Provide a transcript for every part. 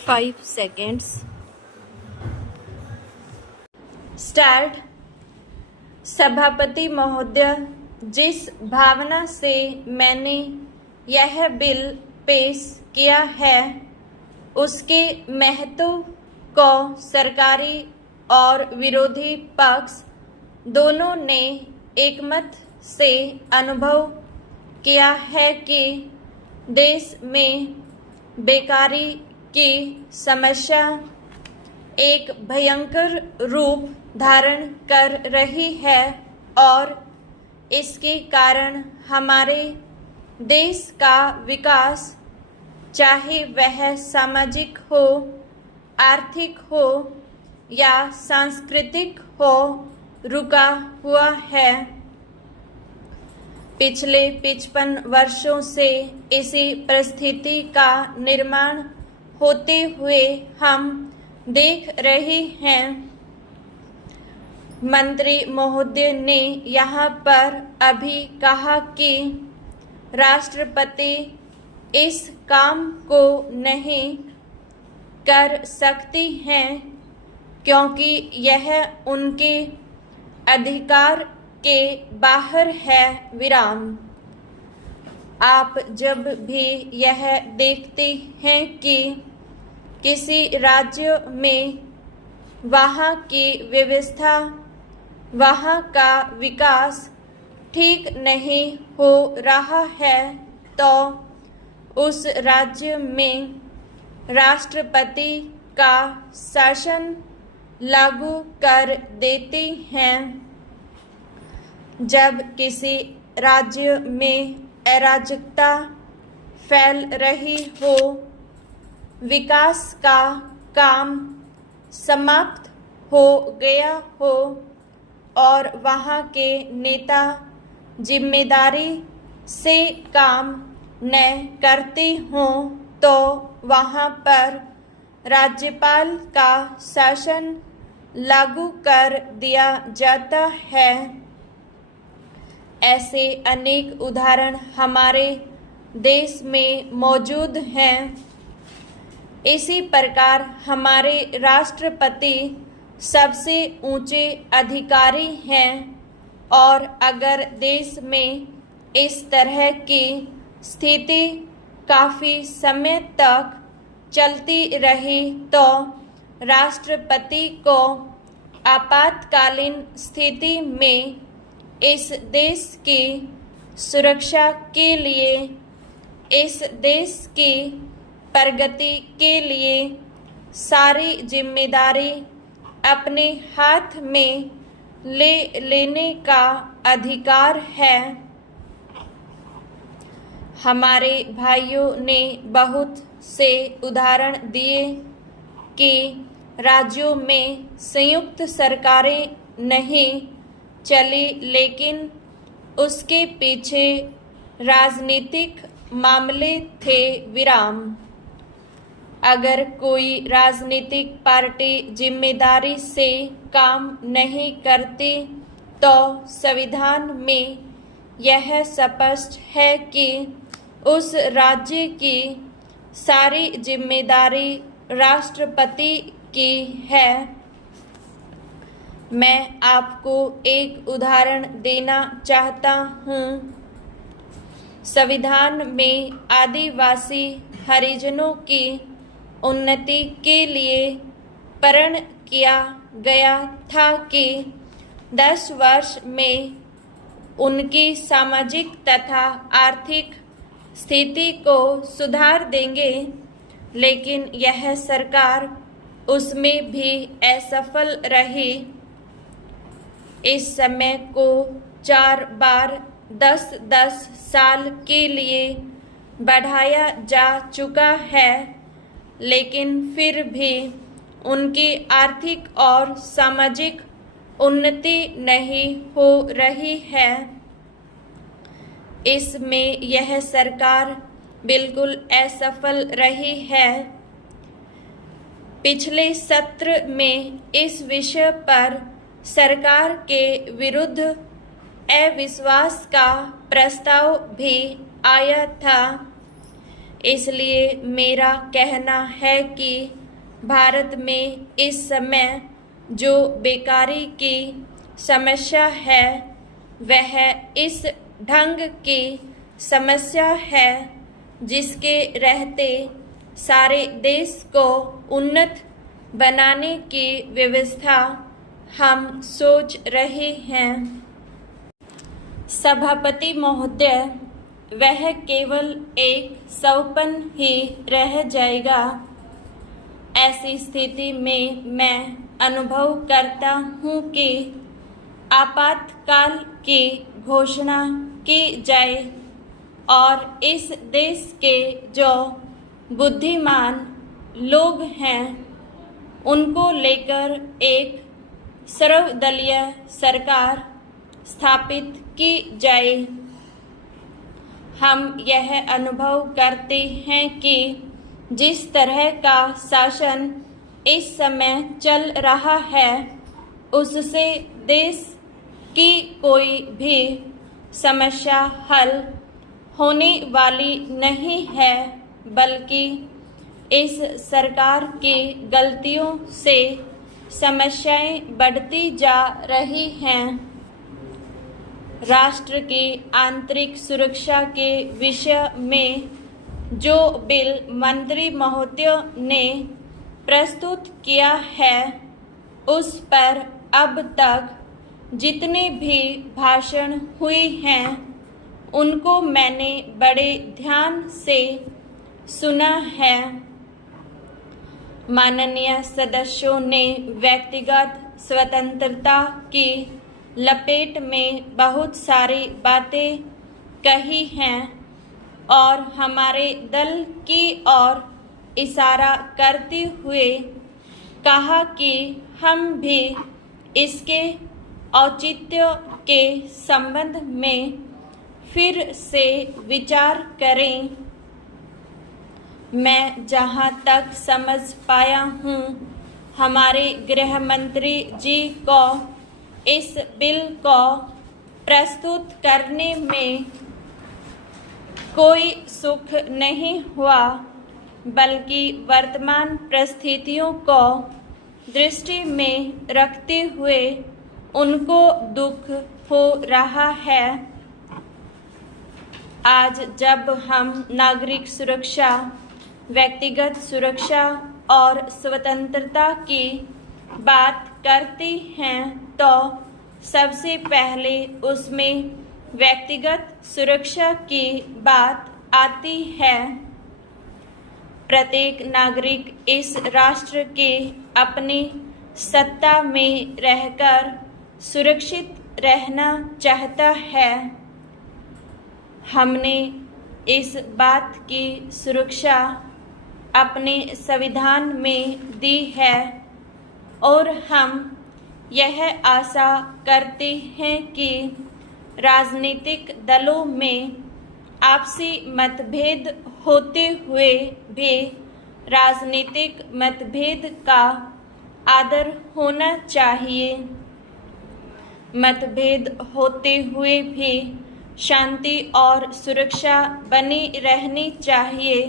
5 seconds. Start. सभापति महोदय, जिस भावना से मैंने यह बिल पेश किया है उसके महत्व को सरकारी और विरोधी पक्ष दोनों ने एकमत से अनुभव किया है कि देश में बेकारी की समस्या एक भयंकर रूप धारण कर रही है और इसके कारण हमारे देश का विकास, चाहे वह सामाजिक हो, आर्थिक हो या सांस्कृतिक हो, रुका हुआ है। पिछले 55 वर्षों से इसी परिस्थिति का निर्माण होते हुए हम देख रहे हैं। मंत्री महोदय ने यहाँ पर अभी कहा कि राष्ट्रपति इस काम को नहीं कर सकती हैं क्योंकि यह उनके अधिकार के बाहर है। विराम। आप जब भी यह देखते हैं कि किसी राज्य में वहाँ की व्यवस्था, वहाँ का विकास ठीक नहीं हो रहा है तो उस राज्य में राष्ट्रपति का शासन लागू कर देते हैं। जब किसी राज्य में अराजकता फैल रही हो, विकास का काम समाप्त हो गया हो और वहाँ के नेता जिम्मेदारी से काम न करते हों तो वहाँ पर राज्यपाल का शासन लागू कर दिया जाता है। ऐसे अनेक उदाहरण हमारे देश में मौजूद हैं। इसी प्रकार हमारे राष्ट्रपति सबसे ऊंचे अधिकारी हैं और अगर देश में इस तरह की स्थिति काफ़ी समय तक चलती रही तो राष्ट्रपति को आपातकालीन स्थिति में इस देश की सुरक्षा के लिए, इस देश की प्रगति के लिए सारी जिम्मेदारी अपने हाथ में लेने का अधिकार है। हमारे भाइयों ने बहुत से उदाहरण दिए कि राज्यों में संयुक्त सरकारें नहीं चली, लेकिन उसके पीछे राजनीतिक मामले थे। विराम। अगर कोई राजनीतिक पार्टी जिम्मेदारी से काम नहीं करती तो संविधान में यह स्पष्ट है कि उस राज्य की सारी जिम्मेदारी राष्ट्रपति की है। मैं आपको एक उदाहरण देना चाहता हूँ। संविधान में आदिवासी हरिजनों की उन्नति के लिए प्रण किया गया था कि 10 वर्ष में उनकी सामाजिक तथा आर्थिक स्थिति को सुधार देंगे, लेकिन यह सरकार उसमें भी असफल रही। इस समय को 4 बार 10-10 साल के लिए बढ़ाया जा चुका है, लेकिन फिर भी उनकी आर्थिक और सामाजिक उन्नति नहीं हो रही है। इसमें यह सरकार बिल्कुल असफल रही है। पिछले सत्र में इस विषय पर सरकार के विरुद्ध अविश्वास का प्रस्ताव भी आया था। इसलिए मेरा कहना है कि भारत में इस समय जो बेकारी की समस्या है वह इस ढंग की समस्या है जिसके रहते सारे देश को उन्नत बनाने की व्यवस्था हम सोच रहे हैं। सभापति महोदय, वह केवल एक सौपन ही रह जाएगा। ऐसी स्थिति में मैं अनुभव करता हूँ कि आपातकाल की घोषणा की जाए और इस देश के जो बुद्धिमान लोग हैं उनको लेकर एक सर्वदलीय सरकार स्थापित की जाए। हम यह अनुभव करते हैं कि जिस तरह का शासन इस समय चल रहा है उससे देश की कोई भी समस्या हल होने वाली नहीं है, बल्कि इस सरकार की गलतियों से समस्याएं बढ़ती जा रही हैं। राष्ट्र की आंतरिक सुरक्षा के विषय में जो बिल मंत्री महोदयों ने प्रस्तुत किया है उस पर अब तक जितने भी भाषण हुए हैं उनको मैंने बड़े ध्यान से सुना है। माननीय सदस्यों ने व्यक्तिगत स्वतंत्रता की लपेट में बहुत सारी बातें कही हैं और हमारे दल की ओर इशारा करते हुए कहा कि हम भी इसके औचित्य के संबंध में फिर से विचार करें। मैं जहां तक समझ पाया हूं, हमारे गृह मंत्री जी को इस बिल को प्रस्तुत करने में कोई सुख नहीं हुआ, बल्कि वर्तमान परिस्थितियों को दृष्टि में रखते हुए उनको दुख हो रहा है। आज जब हम नागरिक सुरक्षा, व्यक्तिगत सुरक्षा और स्वतंत्रता की बात करते हैं तो सबसे पहले उसमें व्यक्तिगत सुरक्षा की बात आती है। प्रत्येक नागरिक इस राष्ट्र के अपनी सत्ता में रहकर सुरक्षित रहना चाहता है। हमने इस बात की सुरक्षा अपने संविधान में दी है और हम यह आशा करते हैं कि राजनीतिक दलों में आपसी मतभेद होते हुए भी राजनीतिक मतभेद का आदर होना चाहिए। मतभेद होते हुए भी शांति और सुरक्षा बनी रहनी चाहिए।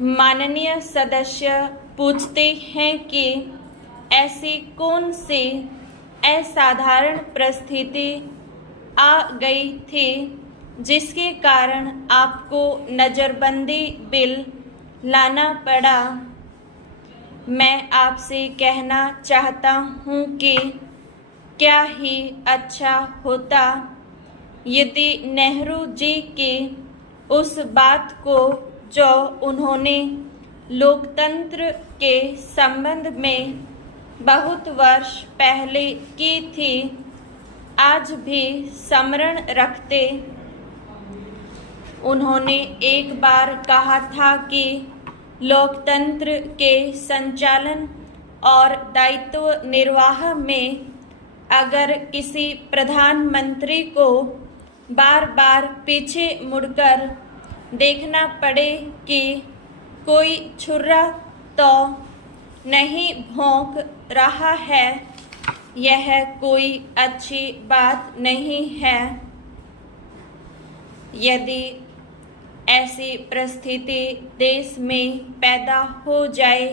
माननीय सदस्य पूछते हैं कि ऐसी कौन सी असाधारण परिस्थिति आ गई थी जिसके कारण आपको नज़रबंदी बिल लाना पड़ा। मैं आपसे कहना चाहता हूँ कि क्या ही अच्छा होता यदि नेहरू जी की उस बात को जो उन्होंने लोकतंत्र के संबंध में बहुत वर्ष पहले की थी आज भी स्मरण रखते। उन्होंने एक बार कहा था कि लोकतंत्र के संचालन और दायित्व निर्वाह में अगर किसी प्रधानमंत्री को बार बार पीछे मुड़कर देखना पड़े कि कोई छुरा तो नहीं भौंक रहा है, यह कोई अच्छी बात नहीं है। यदि ऐसी परिस्थिति देश में पैदा हो जाए,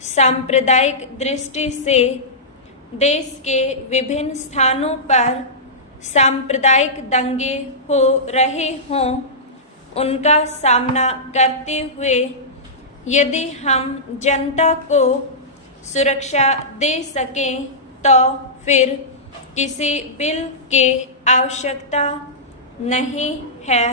सांप्रदायिक दृष्टि से देश के विभिन्न स्थानों पर सांप्रदायिक दंगे हो रहे हों, उनका सामना करते हुए यदि हम जनता को सुरक्षा दे सकें तो फिर किसी बिल की आवश्यकता नहीं है।